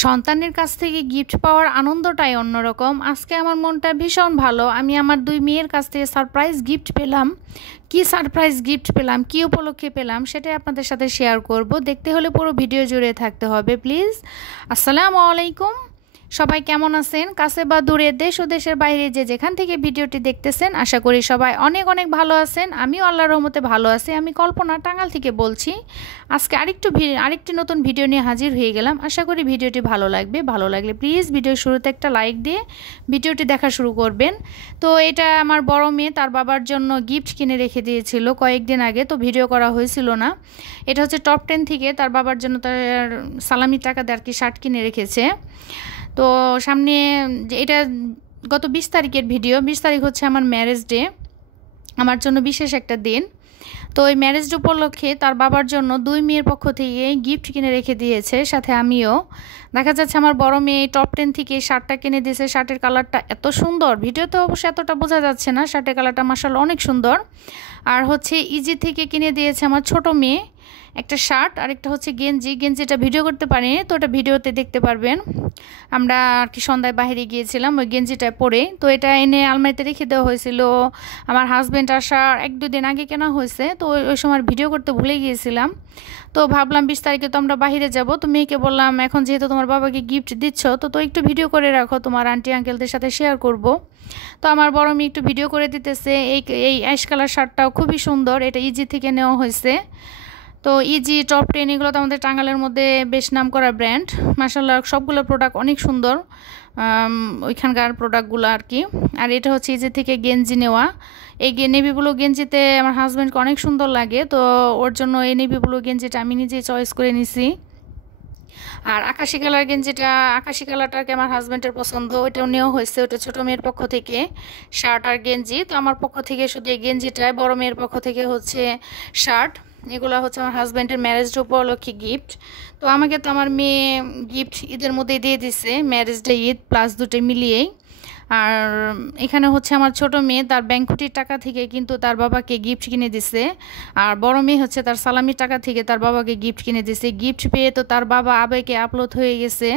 সন্তানের কাছ থেকে গিফট পাওয়ার আনন্দটাই অন্যরকম। আজকে আমার মনটা ভীষণ ভালো। আমি আমার ২ মেয়ের কাছ থেকে সারপ্রাইজ গিফট পেলাম। কি সারপ্রাইজ গিফট পেলাম, কি উপলক্ষে পেলাম সেটাই আপনাদের সাথে শেয়ার করব। দেখতে হলে পুরো ভিডিও জুড়ে থাকতে হবে প্লিজ। আসসালামু আলাইকুম। সবাই কেমন আছেন? কাছে বা দূরে, দেশ ও দেশের বাইরে যে যেখান থেকে ভিডিওটি দেখতেছেন, আশা করি সবাই অনেক অনেক ভালো আছেন। আমিও আল্লাহর রহমতে ভালো আছি। আমি কল্পনা, টাঙ্গাইল থেকে বলছি। আজকে আরেকটি নতুন ভিডিও নিয়ে হাজির হয়ে গেলাম। আশা করি ভিডিওটি ভালো লাগবে। ভালো লাগলে প্লিজ ভিডিওর শুরুতে একটা লাইক দিয়ে ভিডিওটি দেখা শুরু করবেন। তো এটা আমার বড় মেয়ে তার বাবার জন্য গিফট কিনে রেখে দিয়েছিল কয়েকদিন আগে, তো ভিডিও করা হয়েছিল না। এটা হচ্ছে টপ 10 থেকে তার বাবার জন্য তার সালামি টাকা দিয়ে আর কি শার্ট কিনে রেখেছে। তো সামনে এটা গত 20 তারিখের ভিডিও। 20 তারিখ হচ্ছে আমার ম্যারেজ ডে, আমার জন্য বিশেষ একটা দিন। তো ওই ম্যারেজ ডে উপলক্ষে তার বাবার জন্য 2 মেয়ের পক্ষ থেকে গিফট কিনে রেখে দিয়েছে, সাথে আমিও। দেখা যাচ্ছে আমার বড় মেয়ে টপ 10 থেকে শার্টটা কিনে দিয়েছে। শার্টের কালারটা এত সুন্দর, ভিডিওতে অবশ্য এতটা বোঝা যাচ্ছে না। শার্টের কালারটা মাশাআল্লাহ অনেক সুন্দর। আর হচ্ছে ইজি থেকে কিনে দিয়েছে আমার ছোট মেয়ে একটা শার্ট, আর একটা হচ্ছে গেঞ্জিটা ভিডিও করতে পারিনি, তো ওটা ভিডিওতে দেখতে পারবেন। আমরা আর কি সন্ধ্যায় বাইরে গিয়েছিলাম ওই গেঞ্জিটা পরে, তো এটা এনে আলমারিতে রেখে দেওয়া হয়েছিল। আমার হাজব্যান্ড আসার 1-2 দিন আগে কেনা হয়েছে, তো ওই সময় ভিডিও করতে ভুলে গিয়েছিলাম। তো ভাবলাম 20 তারিখে তো আমরা বাইরে যাব, তো মেয়েকে বললাম এখন যেহেতু তোমার বাবাকে গিফট দিচ্ছ তো একটু ভিডিও করে রাখো, তোমার আন্টি আঙ্কেলদের সাথে শেয়ার করব। তো আমার বড় মেয়ে একটু ভিডিও করে দিতেছে। এই অ্যাশ কালার শার্টটাও খুবই সুন্দর, এটা ইজি থেকে নেওয়া হয়েছে। তো ইজি, টপ 10 এগুলো তো আমাদের টাঙ্গাইলের মধ্যে বেশ নাম করা ব্র্যান্ড। মাশাআল্লাহ সবগুলো প্রোডাক্ট অনেক সুন্দর, ওইখানকার প্রোডাক্টগুলো আর কি। আর এটা হচ্ছে ইজি থেকে গেঞ্জি নেওয়া। এই নেভি ব্লু গেঞ্জিতে আমার হাজব্যান্ডকে অনেক সুন্দর লাগে, তো ওর জন্য এই নেভি ব্লু গেঞ্জিটা আমি নিজেই চয়েস করে নিছি। আর আকাশি কালার গেঞ্জিটা, আকাশি কালারটাকে আমার হাজব্যান্ডের পছন্দ, ওইটাও নেওয়া হয়েছে। ওটা ছোটো মেয়ের পক্ষ থেকে শার্ট আর গেঞ্জি। তো আমার পক্ষ থেকে শুধু এই গেঞ্জিটায়, বড় মেয়ের পক্ষ থেকে হচ্ছে শার্ট। এগুলো হচ্ছে আমার হাজব্যান্ডের ম্যারেজ ডে উপলক্ষে গিফট। তো আমাকে তো আমার মেয়ে গিফট ঈদের মধ্যেই দিয়ে দিছে, ম্যারেজ ডে ঈদ প্লাস দুটোই মিলিয়েই। আর এখানে হচ্ছে আমার ছোট মেয়ে তার ব্যাংকুটির টাকা থেকে কিন্তু তার বাবাকে গিফট কিনে দিছে। আর বড় মেয়ে হচ্ছে তার সালামির টাকা থেকে তার বাবাকে গিফট কিনে দিছে। গিফট পেয়ে তো তার বাবা আবেগে আপ্লুত হয়ে গেছে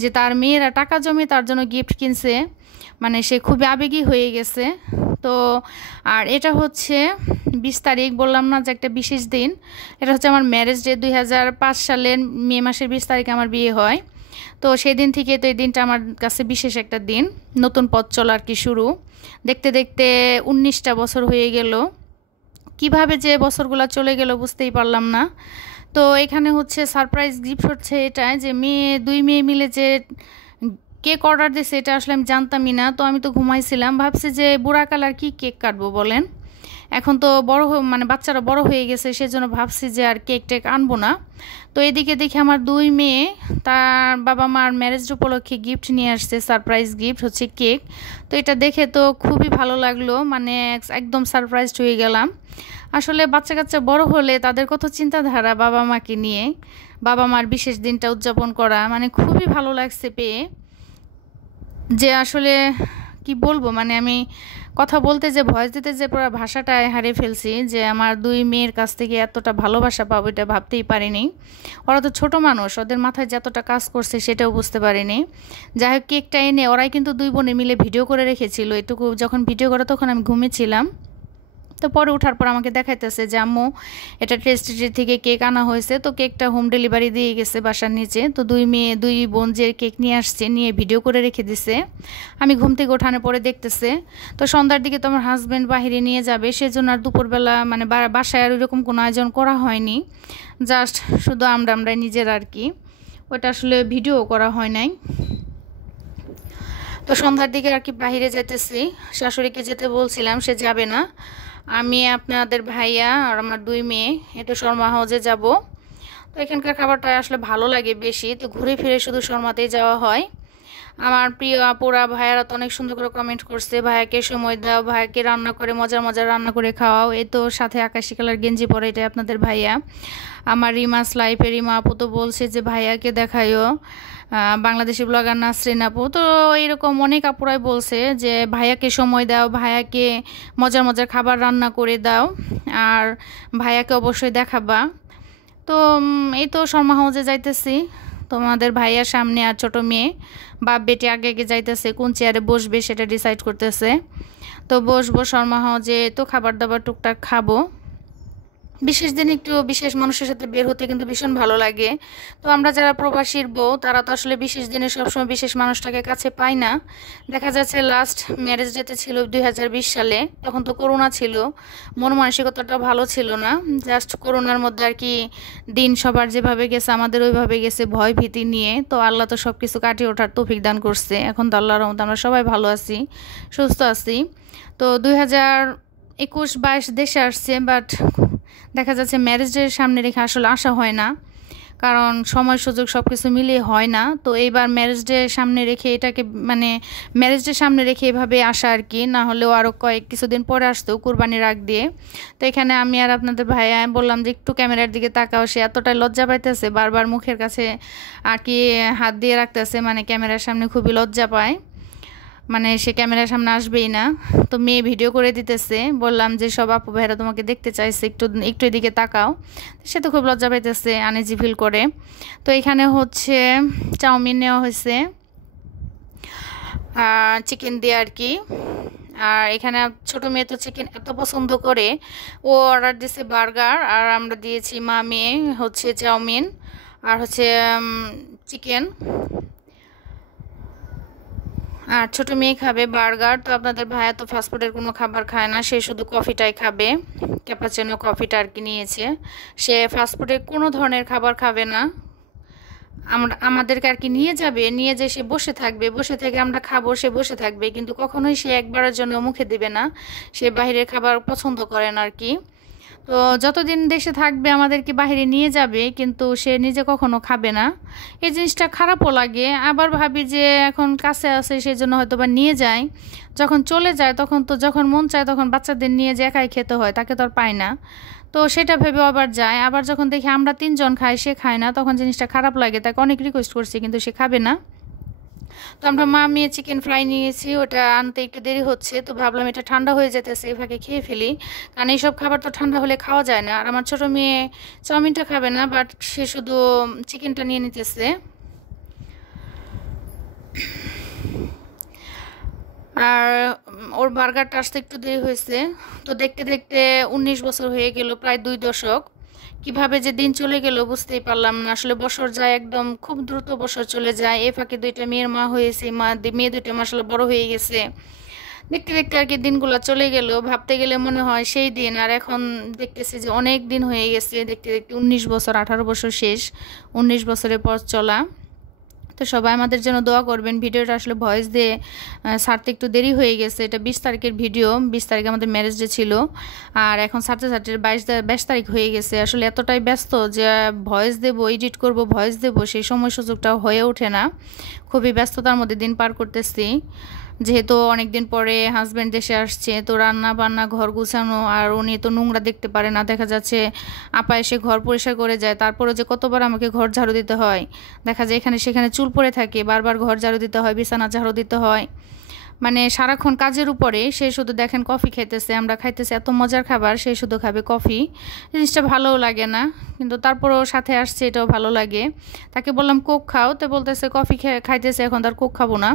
যে তার মেয়েরা টাকা জমে তার জন্য গিফট কিনছে, মানে সে খুবই আবেগী হয়ে গেছে। তো আর এটা হচ্ছে 20 তারিখ, বললাম না যে একটা বিশেষ দিন। এটা হচ্ছে আমার ম্যারেজ ডে। 2005 সালের মে মাসের 20 তারিখে আমার বিয়ে হয়। তো সেই দিন থেকে তো এই দিনটা আমার কাছে বিশেষ একটা দিন, নতুন পথ চলা আর কি শুরু। দেখতে দেখতে 19টা বছর হয়ে গেল। কিভাবে যে বছরগুলো চলে গেল বুঝতেই পারলাম না। তো এখানে হচ্ছে সারপ্রাইজ গিফট হচ্ছে এটা যে 2 মেয়ে মিলে যে কেক অর্ডার দিয়েছে, এটা আসলে আমি জানতামই না। তো আমি তো ঘুমাইছিলাম, ভাবছি যে বুড়া কালার কি কেক কাটবো বলেন। এখন তো বড় মানে বাচ্চারা বড় হয়ে গেছে, সেজন্য ভাবছি যে আর কেক টেক আনবো না। তো এদিকে দেখি আমার 2 মেয়ে তার বাবা মার ম্যারেজ উপলক্ষে গিফট নিয়ে আসছে, সারপ্রাইজ গিফট হচ্ছে কেক। তো এটা দেখে তো খুবই ভালো লাগলো, মানে একদম সারপ্রাইজড হয়ে গেলাম। আসলে বাচ্চা কাচ্চা বড় হলে তাদের কত চিন্তাধারা বাবা মাকে নিয়ে, বাবা মার বিশেষ দিনটা উদযাপন করা, মানে খুবই ভালো লাগছে পেয়ে। যে আসলে কি বলবো, মানে আমি কথা বলতে যে ভয়েস দিতে যে পুরো ভাষাটায় হারিয়ে ফেলছি, যে আমার 2 মেয়ের কাছ থেকে এতটা ভালোবাসা পাবো এটা ভাবতেই পারিনি। ওরা তো ছোট মানুষ, ওদের মাথায় যতটা কাজ করছে সেটাও বুঝতে পারিনি। যাই হোক, কেকটা এনে ওরাই কিন্তু 2 বোনে মিলে ভিডিও করে রেখেছিল। এটুকু যখন ভিডিও করে তখন আমি ঘুমিয়েছিলাম। তো পরে ওঠার পর আমাকে দেখাইতেছে যে আম্মু এটা টেস্টি থেকে কেক আনা হয়েছে, তো কেকটা হোম ডেলিভারি দিয়ে গেছে বাসার নিচে। তো 2 বোন যে কেক নিয়ে আসছে, নিয়ে ভিডিও করে রেখে দিছে। আমি ঘুম থেকে ওঠানোর পরে দেখতেছে। তো সন্ধ্যার দিকে তো আমার হাজব্যান্ড বাহিরে নিয়ে যাবে, সেজন্য আর দুপুরবেলা মানে বাসায় আর ওইরকম কোনো আয়োজন করা হয়নি। জাস্ট শুধু আমরা নিজের আর কি, ওটা আসলে ভিডিও করা হয় নাই। তো সন্ধ্যার দিকে আর কি বাহিরে যেতেছি, শাশুড়িকে যেতে বলছিলাম, সে যাবে না। আমি, আপনাদের ভাইয়া আর আমার 2 মেয়ে একটু শর্মা হাউসে যাব। তো এখানকার খাবারটা আসলে ভালো লাগে বেশি, তো ঘুরে ফিরে শুধু শর্মাতেই যাওয়া হয়। আমার প্রিয় আপুরা ভাইয়ারা তো অনেক সুন্দর করে কমেন্ট করছে, ভাইয়াকে সময় দাও, ভাইয়াকে রান্না করে মজার মজার রান্না করে খাওয়াও। এই তো সাথে আকাশি কালার গেঞ্জি পরে, এটা আপনাদের ভাইয়া। আমার রিমাস লাইফে রিমা আপু তো বলছে যে ভাইয়াকে দেখায়ও, বাংলাদেশি ব্লগার নাসরিন আপু। তো এরকম অনেক আপুরাই বলছে যে ভাইয়াকে সময় দাও, ভাইয়াকে মজার মজার খাবার রান্না করে দাও, আর ভাইয়াকে অবশ্যই দেখাবা। তো এই তো শর্মা হাউসে যাইতেছি। তোমাদের ভাইয়ার সামনে আর ছোট মেয়ে বাপ বেটি আগে আগে যাইতেছে, কোন চেয়ারে বসবে সেটা ডিসাইড করতেছে। তো বসবো শর্মা যে তো খাবার দাবার টুকটাক খাবো। বিশেষ দিন একটু বিশেষ মানুষের সাথে বের হতে কিন্তু ভীষণ ভালো লাগে। তো আমরা যারা প্রবাসীর বউ তারা তো আসলে বিশেষ দিনে সবসময় বিশেষ মানুষটাকে কাছে পাই না। দেখা যাচ্ছে লাস্ট ম্যারেজ ডেতে ছিল 2020 সালে, তখন তো করোনা ছিল, মন মানসিকতাটা ভালো ছিল না। জাস্ট করোনার মধ্যে আর কি দিন সবার যেভাবে গেছে আমাদের ওইভাবে গেছে, ভয় ভীতি নিয়ে। তো আল্লাহ তো সব কিছু কাটিয়ে ওঠার তৌফিক দান করছে, এখন তো আল্লাহর রহমতে আমরা সবাই ভালো আছি, সুস্থ আছি। তো 2021-22 দেশে আসছে, বাট দেখা যাচ্ছে ম্যারেজ ডের সামনে রেখে আসলে আসা হয় না, কারণ সময় সুযোগ সব কিছু মিলিয়ে হয় না। তো এইবার ম্যারেজ ডে সামনে রেখে এটাকে মানে ম্যারেজ ডে সামনে রেখে এভাবে আসা আর কি, না হলেও আরও কিছুদিন পরে আসতো কুরবানির আগ দিয়ে। তো এখানে আমি আর আপনাদের ভাইয়া বললাম যে একটু ক্যামেরার দিকে তাকাও, সে এতটাই লজ্জা পাইতেছে, বারবার মুখের কাছে আর কি হাত দিয়ে রাখতেছে, মানে ক্যামেরার সামনে খুবই লজ্জা পায়, মানে সে ক্যামেরার সামনে আসবেই না। তো মেয়ে ভিডিও করে দিতেছে, বললাম যে সব আপু ভাইরা তোমাকে দেখতে চাইছে, একটু একটু এদিকে তাকাও। সে তো খুব লজ্জা পাইতেছে, আনইজি ফিল করে। তো এখানে হচ্ছে চাউমিন নেওয়া হয়েছে চিকেন দিয়ে আর কি। আর এখানে ছোট মেয়ে তো চিকেন এত পছন্দ করে, ও অর্ডার দিয়েছে বার্গার, আর আমরা দিয়েছি মা মেয়ে হচ্ছে চাউমিন আর হচ্ছে চিকেন। আর ছোট মেয়ে খাবে বার্গার। তো আপনাদের ভাইয়া তো ফাস্টফুডের কোনো খাবার খায় না, সে শুধু কফিটাই খাবে, ক্যাপাচিনো কফিটা আর কি নিয়েছে। সে ফাস্টফুডের কোনো ধরনের খাবার খাবে না। আমাদেরকে আর কি নিয়ে যাবে, নিয়ে যেয়ে সে বসে থাকবে, বসে থেকে আমরা খাবো, সে বসে থাকবে, কিন্তু কখনোই সে একবারের জন্য মুখে দিবে না, সে বাইরের খাবার পছন্দ করে না আর কি। তো যতদিন দেশে থাকবে আমাদেরকে বাইরে নিয়ে যাবে, কিন্তু সে নিজে কখনো খাবে না। এই জিনিসটা খারাপও লাগে, আবার ভাবি যে এখন কাছে আছে সেই জন্য হয়তো বা নিয়ে যায়, যখন চলে যায় তখন তো যখন মন চায় তখন বাচ্চাদের নিয়ে যে একাই খেতে হয়, তাকে তো আর পায় না। তো সেটা ভেবে আবার যায়, আবার যখন দেখি আমরা 3 জন খাই সে খায় না, তখন জিনিসটা খারাপ লাগে। তাকে অনেক রিকোয়েস্ট করছি কিন্তু সে খাবে না। তো আমরা মা মেয়ে চিকেন ফ্রাই নিয়েছি, ওটা আনতে একটু দেরি হচ্ছে, তো ভাবলাম এটা ঠান্ডা হয়ে যেতেছে এভাবে খেয়ে ফেলি, কারণ এইসব খাবার তো ঠান্ডা হলে খাওয়া যায় না। আর আমার ছোট মেয়ে চাউমিনটা খাবে না, বাট সে শুধু চিকেনটা নিয়ে নিতেছে। আর ওর বার্গারটা আসতে একটু দেরি হয়েছে। তো দেখতে দেখতে 19 বছর হয়ে গেল, প্রায় 2 দশক। কিভাবে যে দিন চলে গেল বুঝতেই পারলাম না, আসলে বছর যায় একদম খুব দ্রুত, বছর চলে যায়। এ ফাঁকে 2টা মেয়ের মা হয়েছে, মেয়ে 2টা মাসাল্লাহ বড় হয়ে গেছে। দেখতে দেখতে আর কি দিনগুলো চলে গেল, ভাবতে গেলে মনে হয় সেই দিন, আর এখন দেখতেছি যে অনেক দিন হয়ে গেছে। দেখতে দেখতে 19 বছর, 18 বছর শেষ, 19 বছরের পর চলা। তো সবাই আমাদের জন্য দোয়া করবেন। ভিডিওটা আসলে ভয়েস দিয়ে ছাড়তে একটু দেরি হয়ে গেছে, এটা 20 তারিখের ভিডিও, 20 তারিখে আমাদের ম্যারেজ ডে ছিল, আর এখন ছাড়তে ছাড়তে 22 তারিখ হয়ে গেছে। আসলে এতটাই ব্যস্ত যে ভয়েস দেবো, এডিট করব, ভয়েস দেবো, সেই সময় সুযোগটাও হয়ে ওঠে না। খুবই ব্যস্ততার মধ্যে দিন পার করতেছি, যেহেতু অনেকদিন পরে হাজব্যান্ড দেশে আসছে, তো রান্না বান্না, ঘর গুছানো, আর উনি তো নোংরা দেখতে পারে না। দেখা যাচ্ছে আপা এসে ঘর পরিষ্কার করে যায়, তারপরে যে কতবার আমাকে ঘর ঝাড়ু দিতে হয়, দেখা যায় এখানে সেখানে চুল পড়ে থাকে, বারবার ঘর ঝাড়ু দিতে হয়, বিছানা ঝাড়ু দিতে হয়, মানে সারাক্ষণ কাজের উপরে। সে শুধু দেখেন কফি খাইতেছে, আমরা খাইতেছি এত মজার খাবার, সে শুধু খাবে কফি। জিনিসটা ভালোও লাগে না, কিন্তু তারপরেও সাথে আসছে, এটাও ভালো লাগে। তাকে বললাম কোক খাও, তো বলতেছে কফি খাইতেছে, এখন তার কোক খাবো না।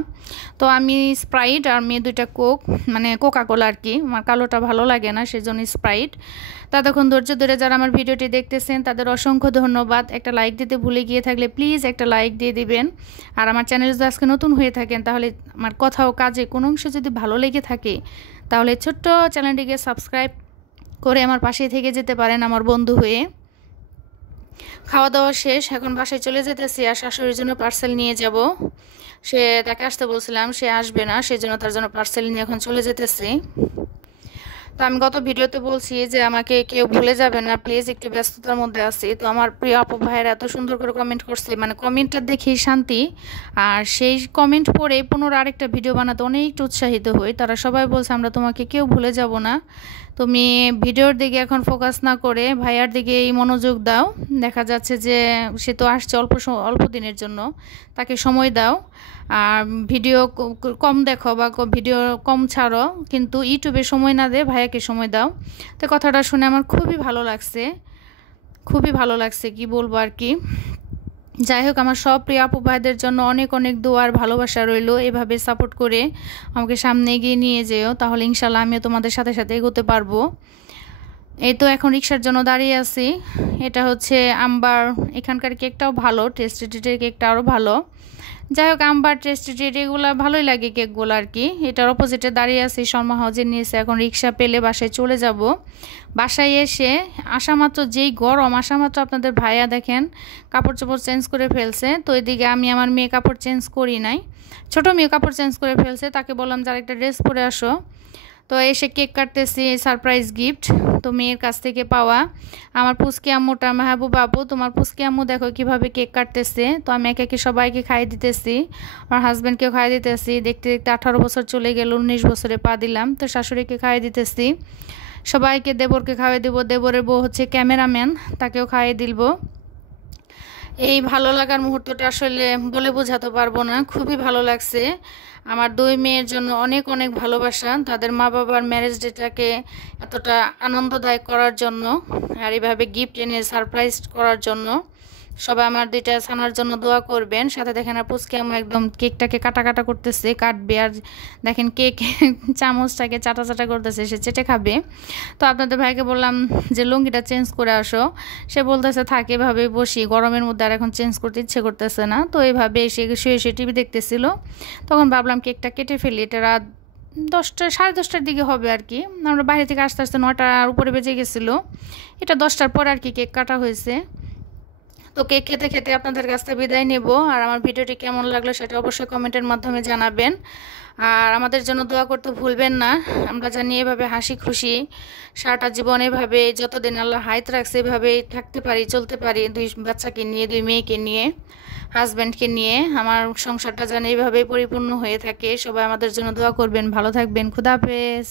তো আমি স্প্রাইট আর মেয়ে 2টা কোক, মানে কোকা কোলা আর কি, আমার কালোটা ভালো লাগে না, সেজন্য স্প্রাইট। ততক্ষণ ধৈর্য ধরে যারা আমার ভিডিওটি দেখতেছেন তাদের অসংখ্য ধন্যবাদ। একটা লাইক দিতে ভুলে গিয়ে থাকলে প্লিজ একটা লাইক দিয়ে দিবেন। আর আমার চ্যানেল যদি আজকে নতুন হয়ে থাকেন, তাহলে আমার কথা ও কাজে কোনো অংশ যদি ভালো লেগে থাকে, তাহলে ছোট্ট চ্যানেলটিকে সাবস্ক্রাইব করে আমার পাশে থেকে যেতে পারেন আমার বন্ধু হয়ে। খাওয়া দাওয়া শেষ, এখন বাসায় চলে যেতেছি, আর শাশুড়ির জন্য পার্সেল নিয়ে যাব। তাকে আসতে বলছিলাম, সে আসবে না, সেই জন্য তার জন্য পার্সেল নিয়ে এখন চলে যেতেছি। তো আমি গত ভিডিওতে বলছি যে আমাকে কেউ ভুলে যাবে না প্লিজ, একটু ব্যস্ততার মধ্যে আছি। তো আমার প্রিয় আপু ভাইয়েরা এত সুন্দর করে কমেন্ট করছে, মানে কমেন্টটা দেখেই শান্তি, আর সেই কমেন্ট পড়ে পুনরায় আরেকটা ভিডিও বানাতে অনেকটা উৎসাহিত হই। তারা সবাই বলছে আমরা তোমাকে কেউ ভুলে যাব না, তুমি ভিডিওর দিকে এখন ফোকাস না করে ভাইয়ার দিকে এই মনোযোগ দাও। দেখা যাচ্ছে যে সে তো আসছে অল্প দিনের জন্য, তাকে সময় দাও, আর ভিডিও কম দেখো বা ভিডিও কম ছাড়ো, কিন্তু ইউটিউবে সময় না দে, ভাইয়াকে সময় দাও। তো কথাটা শুনে আমার খুবই ভালো লাগছে, খুবই ভালো লাগছে, কি বলবো আর কি। যাই হোক, আমার সব প্রিয় আপু ভাইদের জন্য অনেক অনেক দোয়ার ভালোবাসা রইলো। এভাবে সাপোর্ট করে আমাকে সামনে এগিয়ে নিয়ে যেও, তাহলে ইনশাল্লাহ আমিও তোমাদের সাথে সাথে এগোতে পারবো। এই তো এখন রিক্সার জন্য দাঁড়িয়ে আছি। এটা হচ্ছে আম্বার, এখানকার কেকটাও ভালো, টেস্টি ট্রিটের কেকটা আরও ভালো। যাই হোক, আম্বার টেস্টি ট্রিট এগুলো ভালোই লাগে কেকগুলো আর কি। এটার অপোজিটে দাঁড়িয়ে আছি শর্মা হাউজের নিচে। এখন রিক্সা পেলে বাসায় চলে যাব। বাসায় এসে আসা মাত্র যেই গরম, আসা মাত্র আপনাদের ভাইয়া দেখেন কাপড় চোপড় চেঞ্জ করে ফেলছে। তো এদিকে আমি আমার মেয়ে কাপড় চেঞ্জ করি নাই, ছোটো মেয়ে কাপড় চেঞ্জ করে ফেলছে। তাকে বললাম যে আরেকটা ড্রেস পরে আসো। তো এসে কেক কাটতেছি, সারপ্রাইজ গিফট তো মেয়ের কাছ থেকে পাওয়া। আমার পুচকি আম্মুটা, মাহবুব আপু তোমার পুচকি আম্মু দেখো কিভাবে কেক কাটতেছে। তো আমি একে একে সবাইকে খাইয়ে দিতেছি, আমার হাজব্যান্ডকেও খাইয়ে দিতেছি। দেখতে দেখতে 18 বছর চলে গেল, 19 বছরে পা দিলাম। তো শাশুড়িকে খাইয়ে দিতেছি, সবাইকে, দেবরকে খাইয়ে দিব। দেবরের বউ হচ্ছে ক্যামেরাম্যান, তাকেও খাইয়ে দিব। এই ভালো লাগার মুহূর্তটা আসলে বলে বোঝাতে পারবো না, খুবই ভালো লাগছে। আমার দুই মেয়ের জন্য অনেক অনেক ভালোবাসা, তাদের মা বাবার ম্যারেজ ডেটাকে এতটা আনন্দদায়ক করার জন্য, আর এইভাবে গিফট এনে সারপ্রাইজ করার জন্য। সবাই আমার দুইটা ছানার জন্য দোয়া করবেন। সাথে দেখেন আর পুচকে আমার একদম কেকটাকে কাটা কাটা করতেছে, কাটবে। আর দেখেন কেক চামচটাকে চাটা চাটা করতেছে, সে চেটে খাবে। তো আপনাদের ভাইকে বললাম যে লুঙ্গিটা চেঞ্জ করে আসো। সে বলতেছে থাকে এভাবে বসি, গরমের মধ্যে আর এখন চেঞ্জ করতে ইচ্ছে করতেছে না। তো এইভাবে এসে শুয়ে শুয়ে টিভি দেখতেছিল। তখন ভাবলাম কেকটা কেটে ফেলি। এটা রাত 10টা, 10:30টার দিকে হবে আর কি। আমরা বাইরে থেকে আস্তে আস্তে 9টার উপরে বেজে গেছিলো। এটা 10টার পর আর কি কেক কাটা হয়েছে। তো কেক খেতে খেতে আপনাদের কাছ থেকে বিদায় নেব। আর আমার ভিডিওটি কেমন লাগলো সেটা অবশ্যই কমেন্টের মাধ্যমে জানাবেন। আর আমাদের জন্য দোয়া করতে ভুলবেন না। আমরা জানি এভাবে হাসি খুশি সারাটা জীবন এভাবে যতদিন আল্লাহ হায়াত রাখছে এভাবেই থাকতে পারি, চলতে পারি। 2 বাচ্চাকে নিয়ে, 2 মেয়েকে নিয়ে, হাজব্যান্ডকে নিয়ে আমার সংসারটা যেন এইভাবেই পরিপূর্ণ হয়ে থাকে। সবাই আমাদের জন্য দোয়া করবেন। ভালো থাকবেন। খুদা হাফেজ।